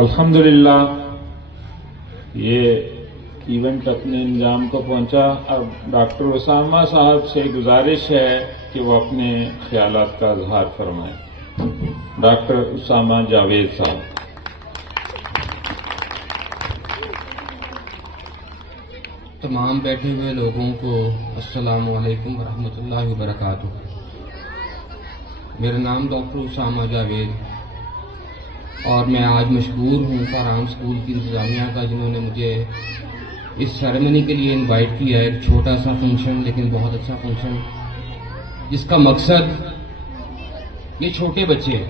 الحمدللہ یہ ایونٹ اپنے انجام کو پہنچا. اب ڈاکٹر اسامہ صاحب سے گزارش ہے کہ وہ اپنے خیالات کا اظہار فرمائیں. ڈاکٹر اسامہ جاوید صاحب. تمام بیٹھے ہوئے لوگوں کو السلام علیکم ورحمۃ اللہ وبرکاتہ. میرا نام ڈاکٹر اسامہ جاوید اور میں آج مشکور ہوں فاران اسکول کی انتظامیہ کا جنہوں نے مجھے اس سیریمنی کے لیے انوائٹ کیا ہے. ایک چھوٹا سا فنکشن لیکن بہت اچھا فنکشن جس کا مقصد یہ چھوٹے بچے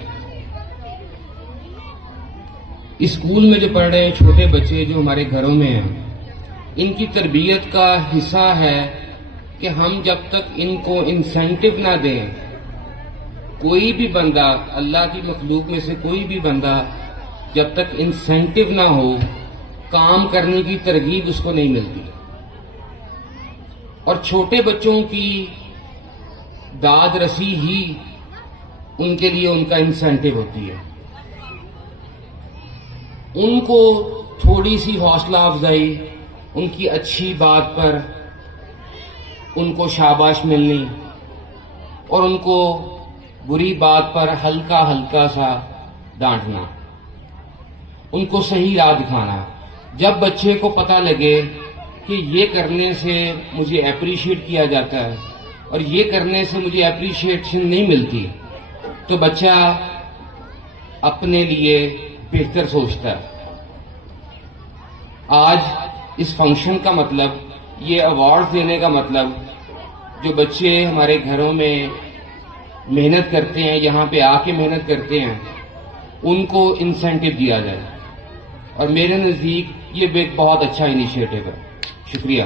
اسکول میں جو پڑھ رہے ہیں، چھوٹے بچے جو ہمارے گھروں میں ہیں، ان کی تربیت کا حصہ ہے کہ ہم جب تک ان کو انسینٹو نہ دیں، کوئی بھی بندہ، اللہ کی مخلوق میں سے کوئی بھی بندہ جب تک انسینٹو نہ ہو، کام کرنے کی ترغیب اس کو نہیں ملتی. اور چھوٹے بچوں کی داد رسی ہی ان کے لیے ان کا انسینٹو ہوتی ہے. ان کو تھوڑی سی حوصلہ افزائی، ان کی اچھی بات پر ان کو شاباش ملنی اور ان کو بری بات پر ہلکا ہلکا سا ڈانٹنا، ان کو صحیح راہ دکھانا. جب بچے کو پتہ لگے کہ یہ کرنے سے مجھے اپریشیٹ کیا جاتا ہے اور یہ کرنے سے مجھے اپریشیشن نہیں ملتی، تو بچہ اپنے لیے بہتر سوچتا ہے. آج اس فنکشن کا مطلب، یہ ایوارڈ دینے کا مطلب، جو بچے ہمارے گھروں میں محنت کرتے ہیں، یہاں پہ آ کے محنت کرتے ہیں، ان کو انسینٹو دیا جائے. اور میرے نزدیک یہ ایک بہت اچھا انیشیٹو ہے. شکریہ.